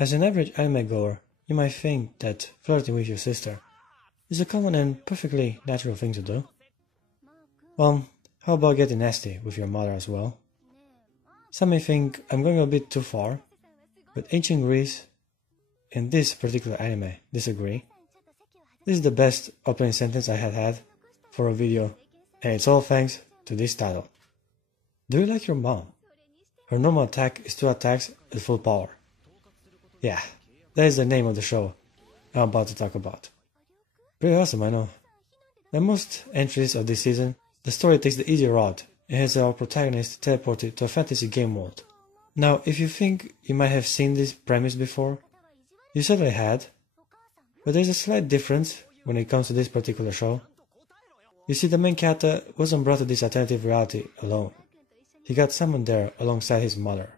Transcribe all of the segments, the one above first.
As an average anime goer, you might think that flirting with your sister is a common and perfectly natural thing to do. Well, how about getting nasty with your mother as well? Some may think I'm going a bit too far, but ancient Greece and this particular anime disagree. This is the best opening sentence I had for a video, and it's all thanks to this title. Do you like your mom? Her normal attack is 2 attacks at full power. Yeah, that is the name of the show I'm about to talk about. Pretty awesome, I know. Like most entries of this season, the story takes the easy route and has our protagonist teleported to a fantasy game world. Now, if you think you might have seen this premise before, you certainly had, but there's a slight difference when it comes to this particular show. You see, the main character wasn't brought to this alternative reality alone. He got summoned there alongside his mother.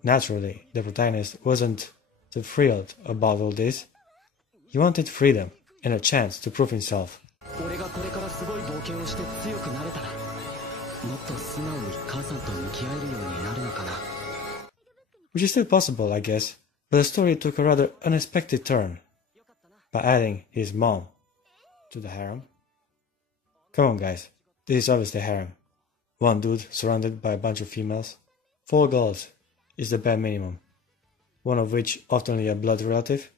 Naturally, the protagonist wasn't too thrilled about all this. He wanted freedom and a chance to prove himself. Which is still possible, I guess, but the story took a rather unexpected turn by adding his mom to the harem. Come on guys, this is obviously a harem. One dude surrounded by a bunch of females. 4 girls is the bare minimum, one of which often a blood relative.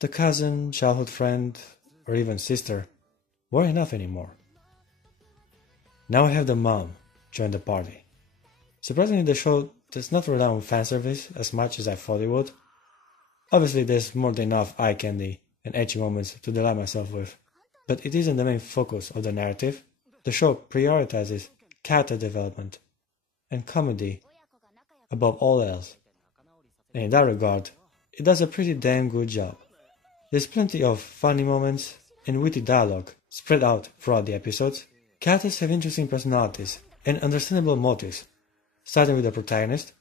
The cousin, childhood friend, or even sister weren't enough anymore. Now I have the mom join the party. Surprisingly, the show does not rely on fanservice as much as I thought it would. Obviously, there's more than enough eye candy and ecchi moments to delight myself with, but it isn't the main focus of the narrative. The show prioritizes character development and comedy above all else, and in that regard, it does a pretty damn good job. There's plenty of funny moments and witty dialogue spread out throughout the episodes. Characters have interesting personalities and understandable motives, starting with the protagonist,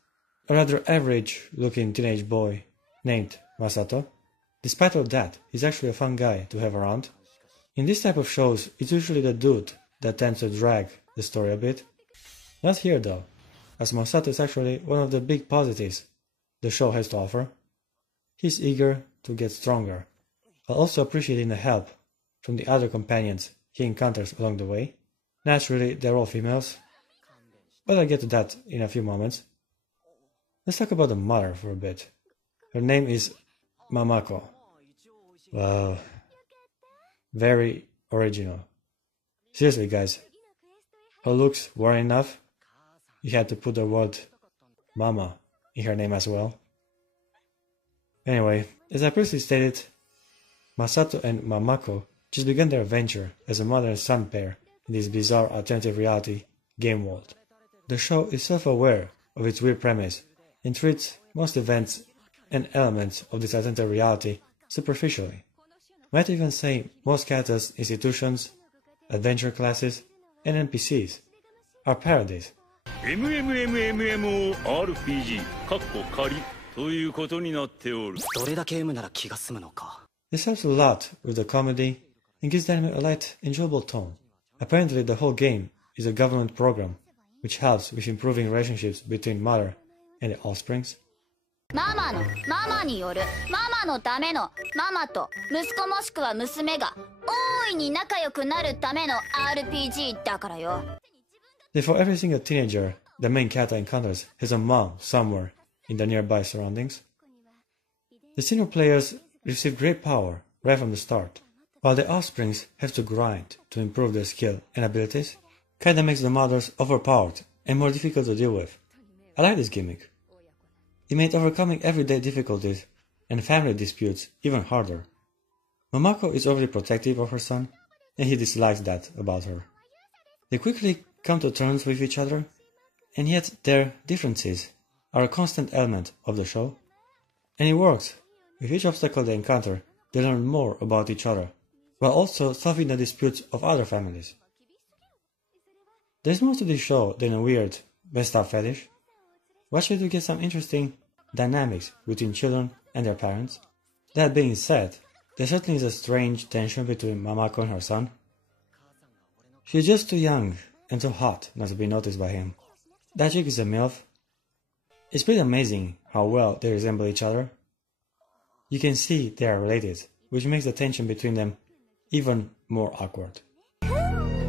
a rather average-looking teenage boy named Masato. Despite all that, he's actually a fun guy to have around. In this type of shows, it's usually the dude that tends to drag the story a bit. Not here though, as Masato is actually one of the big positives the show has to offer. He's eager to get stronger, while also appreciating the help from the other companions he encounters along the way. Naturally, they're all females, but I'll get to that in a few moments. Let's talk about the mother for a bit. Her name is Mamako. Wow, very original. Seriously guys, her looks weren't enough. You had to put the word mama in her name as well. Anyway, as I previously stated, Masato and Mamako just began their adventure as a mother and son pair in this bizarre alternative reality game world. The show is self-aware of its weird premise and treats most events and elements of this alternative reality superficially. Might even say most characters, institutions, adventure classes, and NPCs are parodies. MMMMMORPG かっこ仮ということになっておる。どれだけ M なら気が済むのか。 This helps a lot with the comedy and gives the anime a light, enjoyable tone. Apparently, the whole game is a government program, which helps with improving relationships between mother and the offsprings. ママによるママのためのママと息子もしくは娘が大いに仲良くなるための RPG だからよ。 Therefore, every single teenager the main character encounters has a mom somewhere in the nearby surroundings. The senior players receive great power right from the start, while the offsprings have to grind to improve their skill and abilities. Kinda makes the mothers overpowered and more difficult to deal with. I like this gimmick. It made overcoming everyday difficulties and family disputes even harder. Mamako is overly protective of her son, and he dislikes that about her. They quickly come to terms with each other, and yet their differences are a constant element of the show. And it works. With each obstacle they encounter, they learn more about each other, while also solving the disputes of other families. There's more to this show than a weird, messed up fetish. Watch it to get some interesting dynamics between children and their parents. That being said, there certainly is a strange tension between Mamako and her son. She's just too young and too hot not to be noticed by him. That chick is a MILF, It's pretty amazing how well they resemble each other. You can see they are related, which makes the tension between them even more awkward.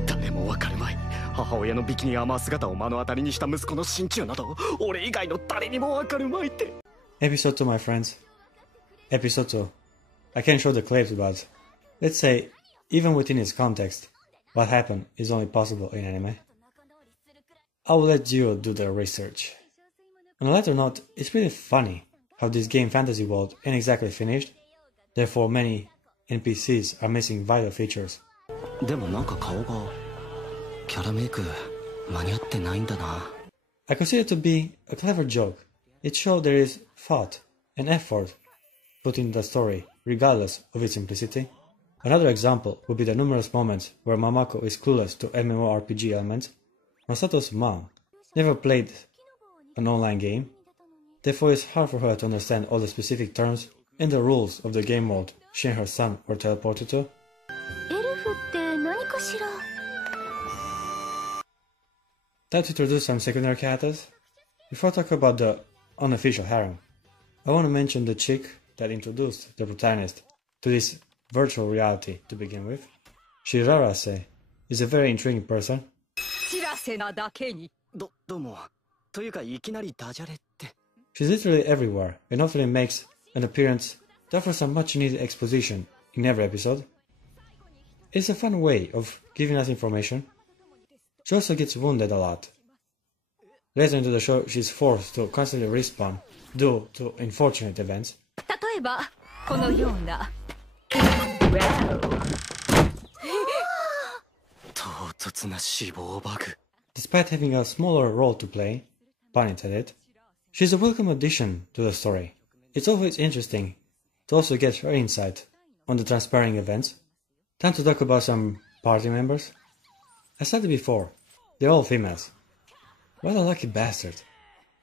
誰もわかるまい。母親のビキニアーマー姿を目の当たりにした息子の心中など、俺以外の誰にもわかるまいって。Episode 2, my friends. Episode 2. I can't show the clips, but let's say, even within its context, what happened is only possible in anime. I will let you do the research. On a lighter note, it's pretty funny how this game fantasy world ain't exactly finished, therefore many NPCs are missing vital features. でもなんか顔がキャラメイク間に合ってないんだな。I consider it to be a clever joke. It showed there is thought and effort put into the story, regardless of its simplicity. Another example would be the numerous moments where Mamako is clueless to MMORPG elements. Masato's mom never played an online game, therefore it's hard for her to understand all the specific terms and the rules of the game mode she and her son were teleported to. Time to introduce some secondary characters. Before I talk about the unofficial harem, I want to mention the chick that introduced the protagonist to this virtual reality to begin with. Shirarase is a very intriguing person. どうも。というかいきなりダジャレって。She's literally everywhere and often makes an appearance to offer some much needed exposition in every episode. It's a fun way of giving us information. She also gets wounded a lot. Later into the show, she's forced to constantly respawn due to unfortunate events. 例えばこのような。唐突な死亡バグ。 Despite having a smaller role to play, pun intended, she's a welcome addition to the story. It's always interesting to also get her insight on the transpiring events. Time to talk about some party members. I said it before, they're all females. What a lucky bastard.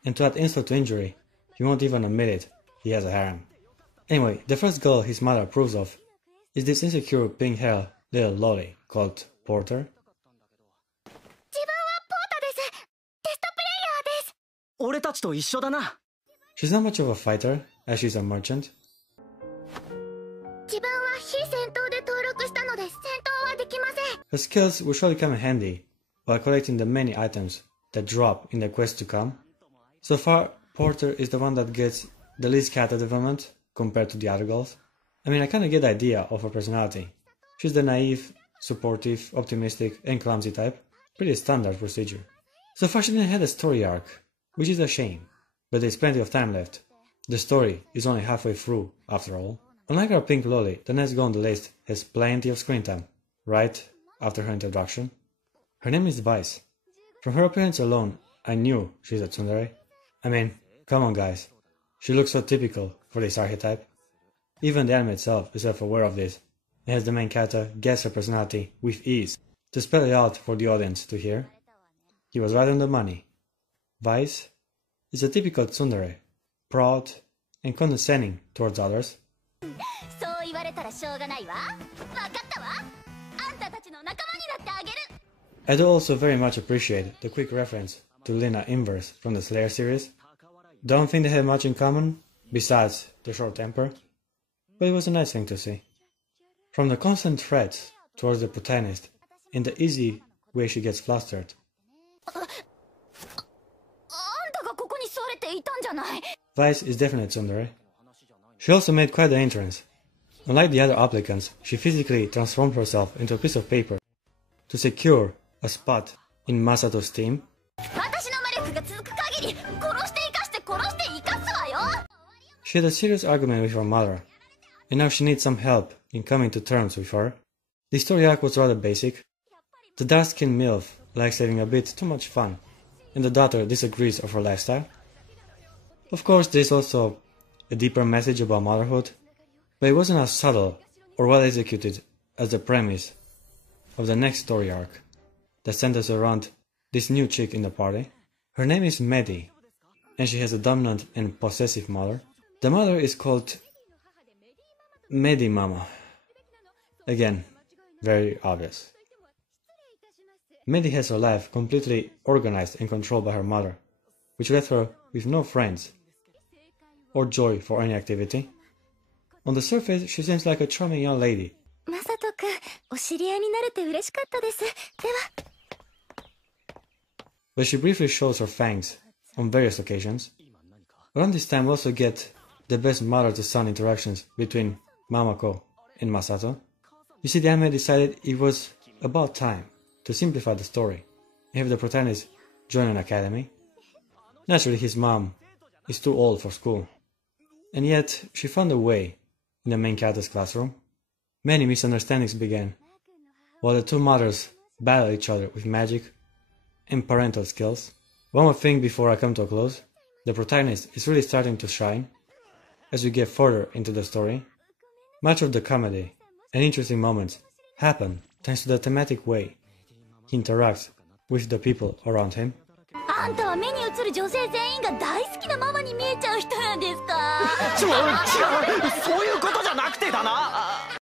And to add insult to injury, he won't even admit it, he has a harem. Anyway, the first girl his mother approves of is this insecure pink-haired little lolly called Porter. 俺たちと一緒だな。She's not much of a fighter, as she's a merchant. 自分は非戦闘で登録したので戦闘はできません。 Her skills will surely come in handy while collecting the many items that drop in the quest to come. So far, Porter is the one that gets the least character development compared to the other girls. I mean, I kinda get the idea of her personality. She's the naive, supportive, optimistic, and clumsy type. Pretty standard procedure. So far she didn't have a story arc, which is a shame, but there's plenty of time left. The story is only halfway through, after all. Unlike our pink lolly, the next girl on the list has plenty of screen time, right after her introduction. Her name is Vice. From her appearance alone, I knew she's a tsundere. I mean, come on guys, she looks so typical for this archetype. Even the anime itself is self-aware of this, and has the main character guess her personality with ease, to spell it out for the audience to hear. He was right on the money. Vice is a typical tsundere, proud and condescending towards others. そう言われたらしょうがないわ。わかったわ。あんたたちの仲間になってあげる。I do also very much appreciate the quick reference to Lina Inverse from the Slayer series. Don't think they have much in common, besides the short temper, but it was a nice thing to see. From the constant threats towards the protagonist, and the easy way she gets flustered. あんたがここに座れていたんじゃない。 Vice is definitely tsundere. She also made quite the entrance. Unlike the other applicants, she physically transformed herself into a piece of paper to secure a spot in Masato's team. 私の魔力が続く限り殺して生かして殺して生かすわよ。 She had a serious argument with her mother, and now she needs some help in coming to terms with her. The story arc was rather basic. The dark-skinned MILF likes having a bit too much fun, and the daughter disagrees of her lifestyle. Of course, there's also a deeper message about motherhood, but it wasn't as subtle or well executed as the premise of the next story arc that centers around this new chick in the party. Her name is Medi, and she has a dominant and possessive mother. The mother is called Medi Mama. Again, very obvious. Medi has her life completely organized and controlled by her mother, which left her with no friends or joy for any activity. On the surface, she seems like a charming young lady. マサト君、お知り合いになれて嬉しかったです。では。But she briefly shows her fangs on various occasions. Around this time we also get the best mother-to-son interactions between Mamako and Masato. You see, the anime decided it was about time to simplify the story and have the protagonist join an academy. Naturally, his mom is too old for school, and yet she found a way in the main character's classroom. Many misunderstandings began, while the two mothers battled each other with magic and parental skills. One more thing before I come to a close, the protagonist is really starting to shine as we get further into the story. Much of the comedy and interesting moments happen thanks to the thematic way he interacts with the people around him. あんたは目に映る女性全員が大好きなママに見えちゃう人なんですか？違う、そういうことじゃなくてだな。